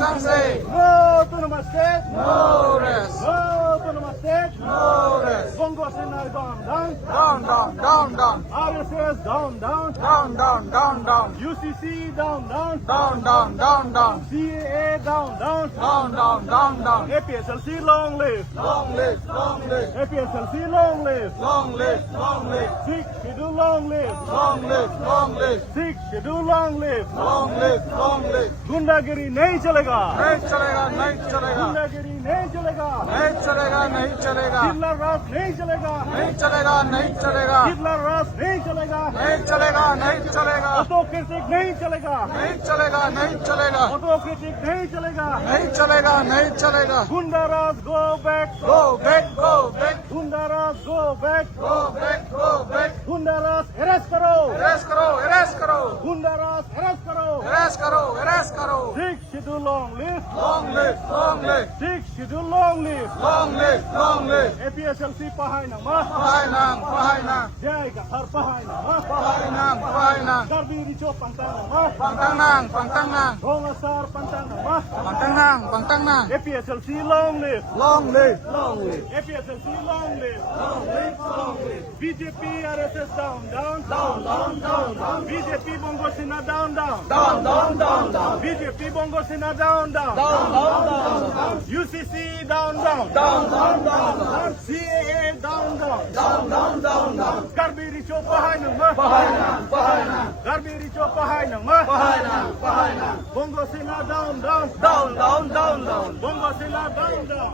Sangse. No to namaste. No rest. No to namaste. No rest. Bongo Sena down, down. Down, down, down, down. RSS down, down. Down, down, down, down. UCC down, down. Down, down, down, down. CAA down, down. Down, down, down, down. APHLC long live. Long live, long live. APHLC long live. Long live, long live. Sikh schedule long live. Long live, long live. Sikh schedule long live. Long live, long live. गुंडागिरी नहीं चलेगा. नहीं चलेगा, नहीं चलेगा. गुंडागिरी नहीं चलेगा. नहीं चलेगा, नहीं चलेगा. जिला राज नहीं चलेगा. नहीं चलेगा, नहीं चलेगा. जिला राज नहीं चलेगा. नहीं चलेगा, नहीं चलेगा. ऑटोक्रेटिक नहीं चलेगा. नहीं चलेगा, नहीं चलेगा. ऑटोक्रेटिक नहीं चलेगा. नहीं चलेगा, नहीं चलेगा. Goonda raj go back. Go back, go back. Goonda raj go back. Go back, go back. Goonda raj arrest करो. Arrest करो, arrest करो. गुंडा राज अरेस्ट करो. Arrest करो, arrest करो. Sikh schedule long live. Long live, long live. Sikh schedule long live. Long live, long live. APHLC pahay nama. Pahay nang, pahay nang. Jai ka har pahay nama. Pahay nang, pahay nang. Garbi richo pantang nama. Pangtang nang, pangtang nang. Gongasar pantang nama. Pangtang nang, pangtang nang. APHLC long live. Long live. Long live. APHLC long live. Long live. Long live. BJP RSS down, down, down, down, down, down. BJP Bongo Sena down, down, Down, down, down, down. BJP Bongo Sena down, down, Down, down, down, down. UCC down, down, Down, down, down, down. CAA down, down. Down, down, down, down. Garbi richo pahay nama. Pahay nang, pahay nang. Garbi richo pahay nama. Pahay nang, pahay nang. Bongo Sena down, down. Down, down, down, down. Bongo Sena down, down.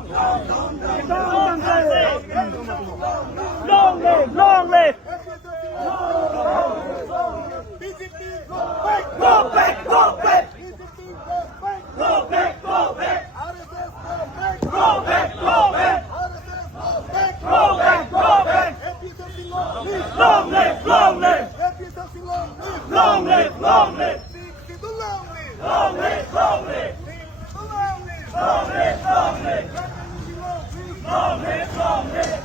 Long live, long live. Go back, go back. Go back, go back. Go back, go back. Go back, go back. Long live, long live. Long live, long live. Long live, long live. Long live, long live. Long live, long live. Long live, long live.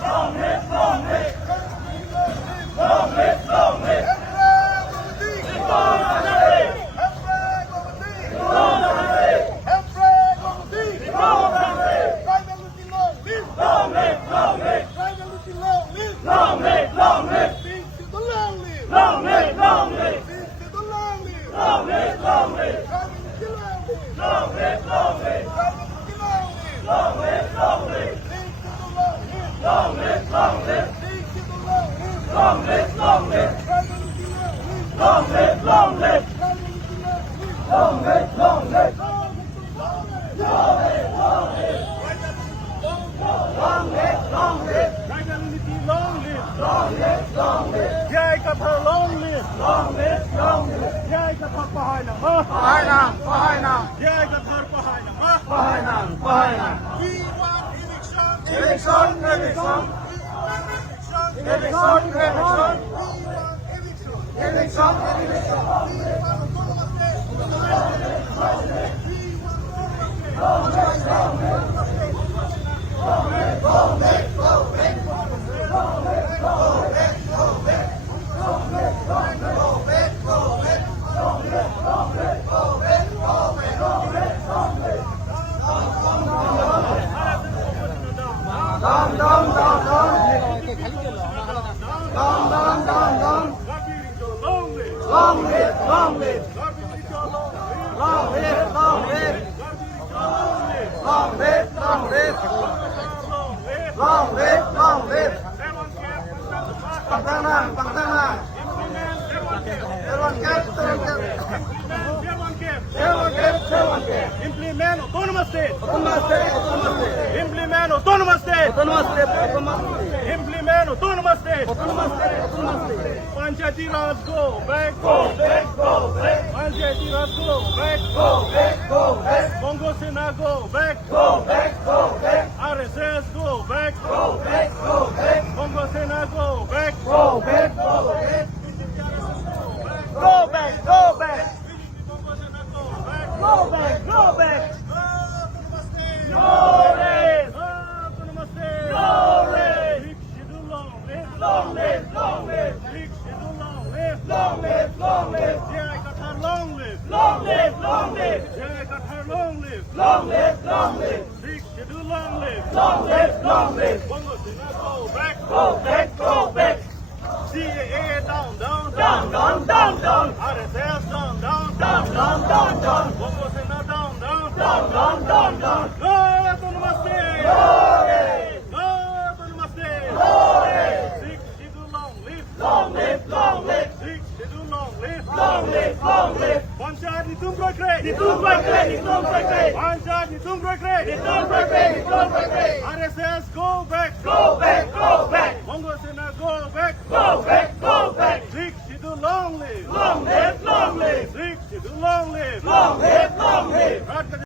Long live, long live. Long live, long live. Long live, long live. Long live, long live. Long live, long live. Long live, long live. Long live, long live. Long live, long live. Long live, long live. Long live, long live. Long live, long live. Long live, long live. Long live, long live. Unity long live. Long live, long live. Jai Kathar long live. Long live, long live. Jai Kathar pahay nama. Pahay nang, pahay nang. Jai Kathar pahay nama. Pahay nang, pahay nang. We want election. Election, election. Election, election. Election, election. Down, down, down, down. Down, down, down, down. Long live. Long live, long live. Long live. Long live, long live. Long live, long live. Long live, long live. Pangtang nang, pangtang nang. Everyone cap, everyone cap. Everyone cap, everyone cap. Implement autonomous state. Autonomous state, autonomous state. Implement autonomous state. Autonomous state, autonomous state. Implement autonomous state. Autonomous state, autonomous state. Panchayati Raj go back. Go back, go back. Panchayati Raj go back. Go back, go back. Bongo Sena go back. Go back, go back. RSS go back. Go back, go back. Bongo Sena go back. Go back, go back. Go back, go back. Go back, go back. Glory! Glory! Long live, long live. Long live, long live. Jai Kathar long live. Long live, long live. Jai Qatar, long live. Long live, long live. Sikh schedule, long live. Long live, long live. Bongo Sena, go back. Go back, go back. CAA down, down, Down, down, down, down. RSS down, down, Down, down, down, down. Bongo Sena down, down. Down, down, down, down. No autonomy. Glory! No autonomy. Glory! Sikh schedule, long live. Long live, long live. Sikh schedule, long live. Long live, long live. Panchayat Nitum Prokre. Nitum Prokre, Nitum Prokre. Panchayat Nitum Prokre. Nitum Prokre, Nitum Prokre. RSS go back.